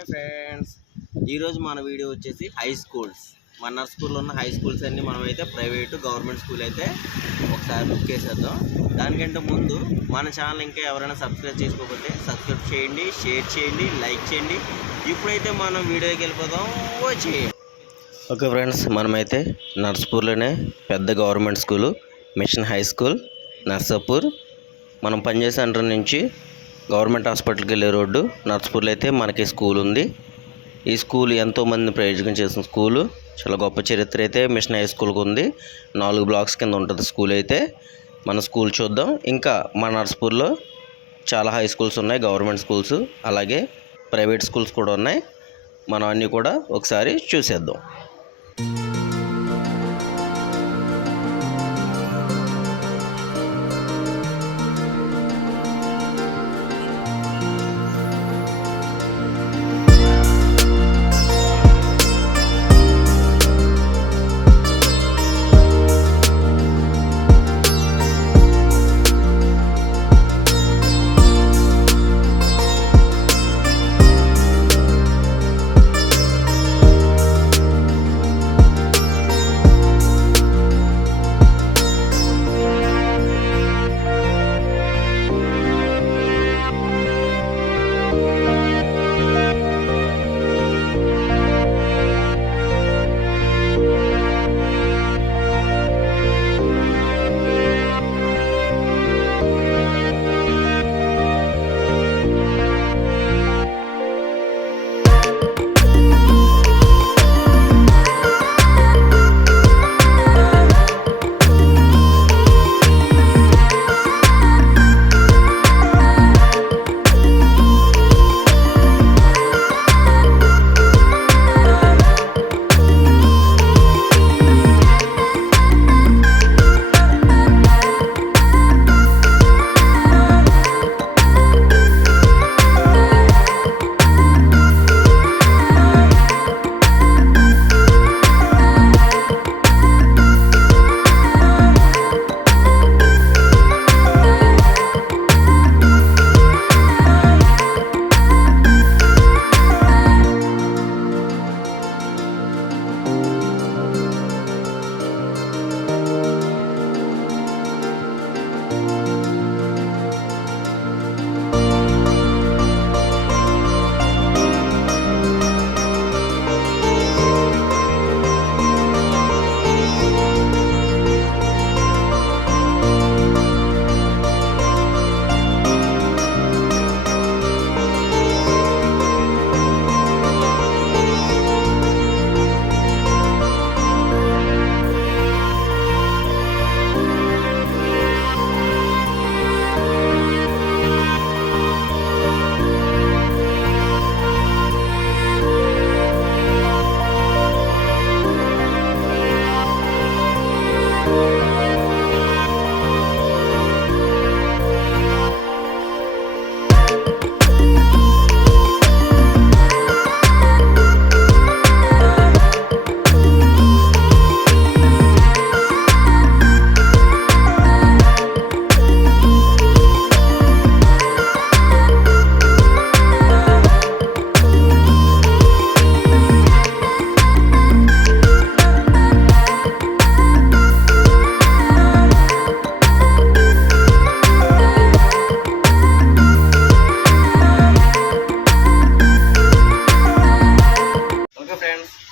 Hi friends, ఈరోజు మన video వచ్చేసి హై స్కూల్స్. మన నర్స్పూర్లో ఉన్న హై స్కూల్స్ అన్నీ మనమైతే ప్రైవేటు గవర్నమెంట్ స్కూల్ అయితే ఒకసారి లుక్ వేసేద్దాం. దానికంటే ముందు మన ఛానల్ ఇంకా ఎవరైనా సబ్స్క్రైబ్ చేసుకోకపోతే సబ్స్క్రైబ్ చేయండి, షేర్ చేయండి, లైక్ చేయండి. ఇప్పుడైతే మనం వీడియోకి వెళ్ళిపోదాం, వచ్చేయండి. ఓకే ఫ్రెండ్స్, మనమైతే నర్స్పూర్లోనే పెద్ద government school machine high school Narsapur. మనం పనిచేసే సెంటర్ నుంచి గవర్నమెంట్ హాస్పిటల్కి వెళ్ళే రోడ్డు నర్స్పూర్లో అయితే మనకి స్కూల్ ఉంది. ఈ స్కూల్ ఎంతోమంది ప్రయోజనం చేసిన స్కూలు. చాలా గొప్ప చరిత్ర అయితే మిషన్ హై స్కూల్కి ఉంది. 4 బ్లాక్స్ కింద ఉంటుంది స్కూల్ అయితే. మన స్కూల్ చూద్దాం. ఇంకా మన నర్స్పూర్లో చాలా హై స్కూల్స్ ఉన్నాయి, గవర్నమెంట్ స్కూల్స్, అలాగే ప్రైవేట్ స్కూల్స్ కూడా ఉన్నాయి. మనం అన్నీ కూడా ఒకసారి చూసేద్దాం.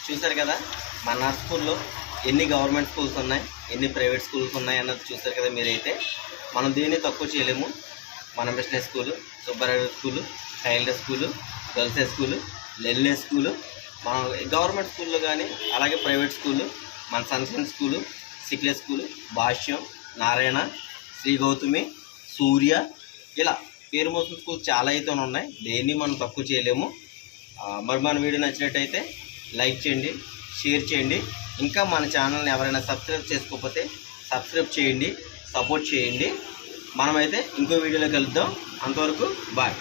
చూసారు కదా, మన నర్స్పూర్లో ఎన్ని గవర్నమెంట్ స్కూల్స్ ఉన్నాయి, ఎన్ని ప్రైవేట్ స్కూల్స్ ఉన్నాయి అన్నది చూసారు కదా మీరైతే. మనం దీన్ని తక్కువ చేయలేము. మన mission school, Subbarao school, child school, girls high school, లెల్లే స్కూలు, మన గవర్నమెంట్ స్కూల్లో కానీ అలాగే ప్రైవేట్ స్కూలు, మన సన్సన్ స్కూలు, సిక్లే స్కూలు, భాష్యం, నారాయణ, శ్రీ గౌతమి, సూర్య, ఇలా పేరు మోసిన స్కూల్స్ చాలా అయితే ఉన్నాయి. దేన్ని మనం తక్కువ చేయలేము. మరి మన వీడియో నచ్చినట్టయితే లైక్ చేయండి, షేర్ చేయండి. ఇంకా మన ఛానల్ని ఎవరైనా సబ్స్క్రైబ్ చేసుకోకపోతే సబ్స్క్రైబ్ చేయండి, సపోర్ట్ చేయండి. మనమైతే ఇంకో వీడియోలో కలుద్దాం. అంతవరకు బాయ్.